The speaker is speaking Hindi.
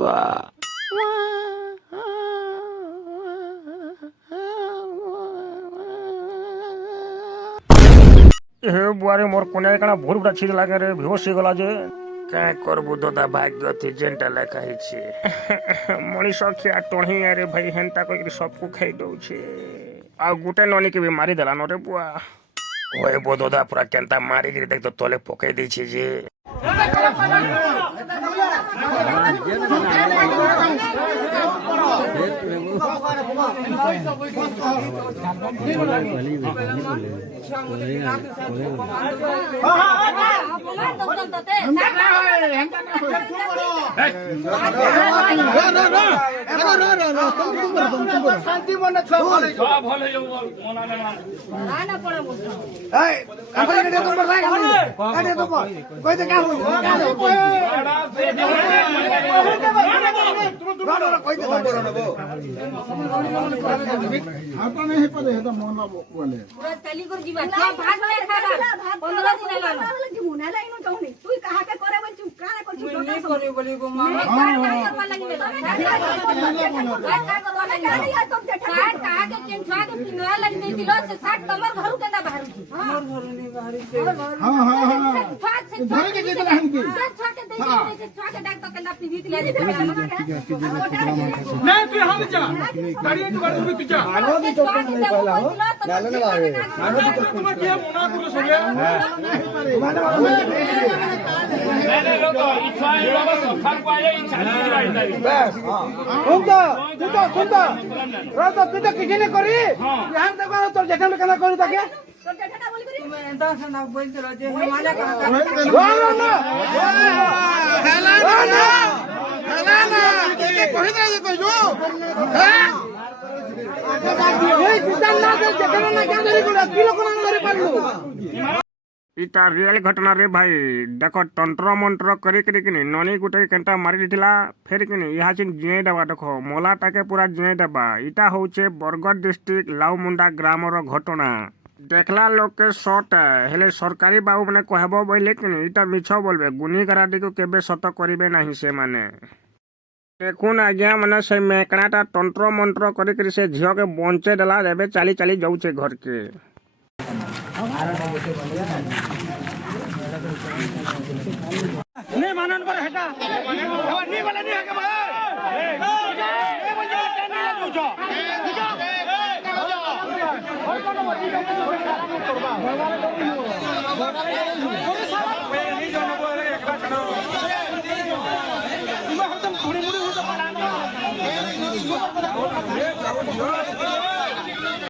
बुआ हे बुआरे मोर कोने कणा भूर बुटा छिद लागे रे बेहोश हो गला जे क्या करबू दादा भाग्य थी जेनटा लेखा हिची मनीष खिया टणी रे भाई हेंता कई सबको खाई दउछे आ गुटे ननी के भी मारी देला न रे बुआ ओए बो दादा पूरा केंता मारी गिरी देख तो तले पकई देछि जे शांति मन छुआ भले भले मना ना ना पड़े ए काफी के तुम पर काटे तुम कोई तो क्या हो आता नहीं पड़े है तो मोना बोले पूरा तली कर जीवा सब भात में खाबा 15 दिन लानो लगी मुना लाइनो जाऊनी तू कहा के करे बन चुप काने कर चुप नहीं करे बोली गो मामा कहा के केन छुआ के पिंगला लग नहीं दिलो से 60 कमर घरु केंदा बाहर हमर घर नहीं बाहर से हां घर के केतला हम की छुआ के दे दे छुआ के डाक तो केंदा पीदी ले दे नहीं तू हम जा गाड़ी तू गाड़ी भी जा आनो भी तो नहीं पहला हो डाले ना आवे आनो भी तुम क्या मुना पुरुष हो गया नहीं लोगो इच्छा है लोगो सफा को आए इच्छा नहीं बस सुनता रो तो तू तो किसी ने करी यहां तक तो जेठा में कना करी ताके तो ठेठा बोल करी मैं 10 ना बोल तो जे हमारा कहा ना के कहि दे तो जो हैं ए किसान ना दे जेठा ना क्या करी को किलो कोना करे पालू इटा रियल घटना रे भाई देखो तंत्र मंत्र करी करी किनी ननी गुटे केंटा मारी दिथिला फेर किनी इहा चिन जिए दबा देखो मोला टाके पूरा जिए दबा इटा होचे बरगढ़ डिस्ट्रिक्ट लाउमुंडा ग्राम रो घटना देखला लोग के सट हेले सरकारी बाबू माने कहबो बोले किनी इटा मिछ बोलबे गुनी कराडी को केबे सत करिवे नाही से माने देखुन आज्ञा माने से मेकणाटा तंत्र मंत्र करी करी से झियो के बंचे देला एबे चाली चाली जाउचे घर के नहीं मानन पर हटा नहीं वाला नहीं है के भाई ए बजे टेन नहीं जाऊछो